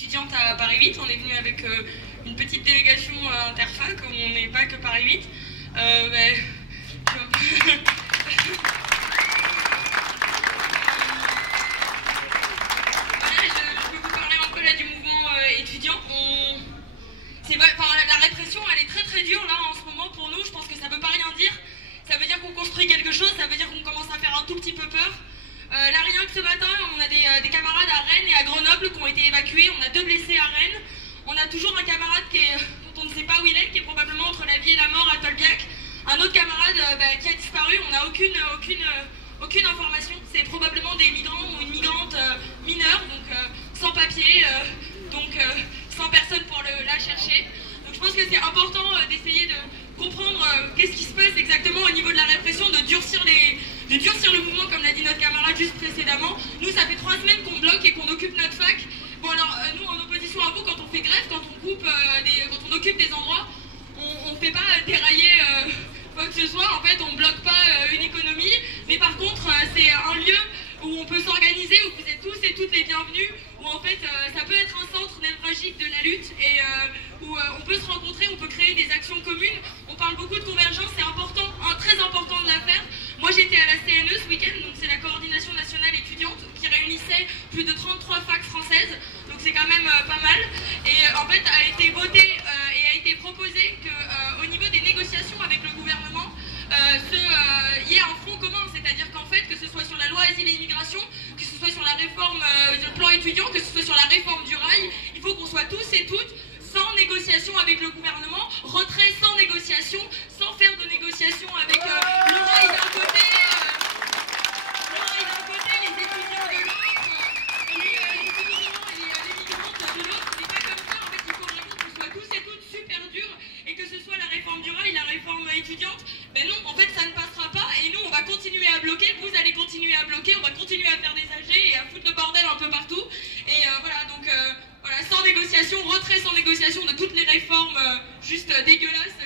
étudiante à Paris 8. On est venu avec une petite délégation interfac, on n'est pas que Paris 8. La répression, elle est très très dure là en ce moment pour nous. Je pense que ça veut pas rien dire. Ça veut dire qu'on construit quelque chose, ça veut dire qu'on commence à faire un tout petit peu peur. Là, rien que ce matin, on a des camarades à Rennes et à Grenoble qui ont été évacués. On a 2 blessés à Rennes. On a toujours un camarade dont on ne sait pas où il est, qui est probablement entre la vie et la mort à Tolbiac. Un autre camarade qui a disparu. On n'a aucune information. C'est probablement des migrants ou une migrante mineure, donc sans papier, sans personne pour la chercher. Donc je pense que c'est important d'essayer de comprendre qu'est-ce qui se passe exactement au niveau de la répression, de durcir le mouvement, comme l'a dit notre camarade juste précédemment. Nous, ça fait 3 semaines qu'on bloque et qu'on occupe notre fac. Bon alors, nous, en opposition à vous, quand on fait grève, quand on occupe des endroits, on ne fait pas dérailler quoi que ce soit. En fait, on ne bloque pas une économie, mais par contre, c'est un lieu où on peut s'organiser, où vous êtes tous et toutes les bienvenus, où en fait ça peut être un centre névralgique de la lutte et où on peut se rencontrer, on peut créer des actions communes. On parle beaucoup de convergence, c'est important, très important de la faire. Moi j'étais à la CNE ce week-end, donc c'est la coordination nationale étudiante qui réunissait plus de 33 facs françaises, donc c'est quand même pas mal. Et en fait a été voté et a été proposé qu'au niveau des négociations avec le gouvernement, il y ait un front commun, c'est-à-dire qu'en fait, que ce soit sur la loi asile et immigration, que ce soit sur la réforme du plan étudiant, que ce soit sur la réforme du rail, il faut qu'on soit tous et toutes sans négociation avec le gouvernement, retrait sans négociation, sans faire de négociation avec le rail d'un côté, les étudiants de l'autre, les migrants et les migrantes de l'autre. C'est pas comme ça, en fait, il faut vraiment qu'on soit tous et toutes super durs et que ce soit la réforme du rail, la réforme étudiante. Mais non, en fait, ça ne passera pas et nous, on va continuer à bloquer, vous allez continuer à bloquer, on va continuer à faire des AG et à foutre le bordel un peu partout. Et voilà, donc voilà, sans négociation, retrait sans négociation de toutes les réformes juste dégueulasses.